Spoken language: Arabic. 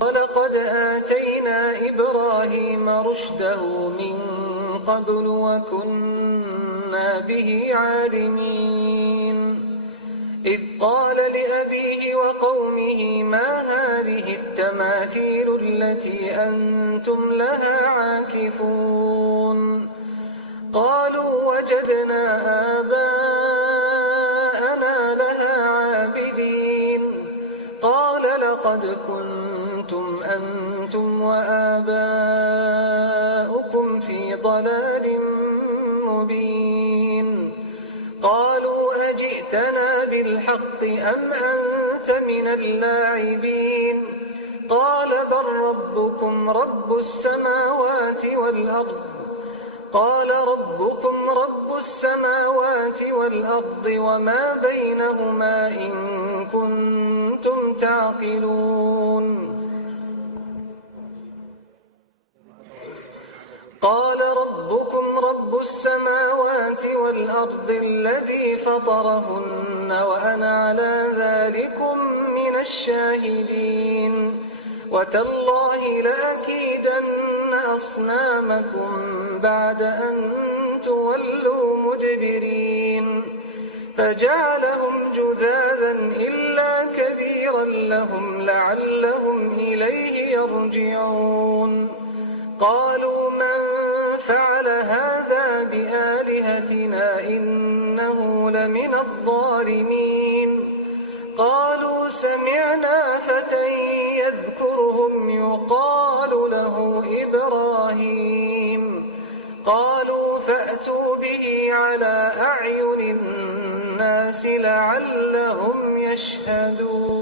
ولقد آتينا إبراهيم رشده من قبل وكنا به عالمين إذ قال لأبيه وقومه ما هذه التماثيل التي أنتم لها عاكفون قالوا وجدنا آباءنا لها عابدين قال لقد كنتم أنتم وآباؤكم في ضلال مبين قالوا أجئتنا بالحق أم أنت من اللاعبين قال بل ربكم رب السماوات والأرض وما بينهما إن كنتم تعقلون قال ربكم رب السماوات والأرض الذي فطرهن وأنا على ذلكم من الشاهدين وتالله لأكيدن أصنامكم بعد أن تولوا مدبرين فجعلهم جذاذا إلا كبيرا لهم لعلهم إليه يرجعون قالوا من فعل هذا بآلهتنا إنه لمن الظالمين قالوا سمعنا فتى يذكرهم يقال له إبراهيم قالوا فأتوا به على أعين الناس لعلهم يشهدون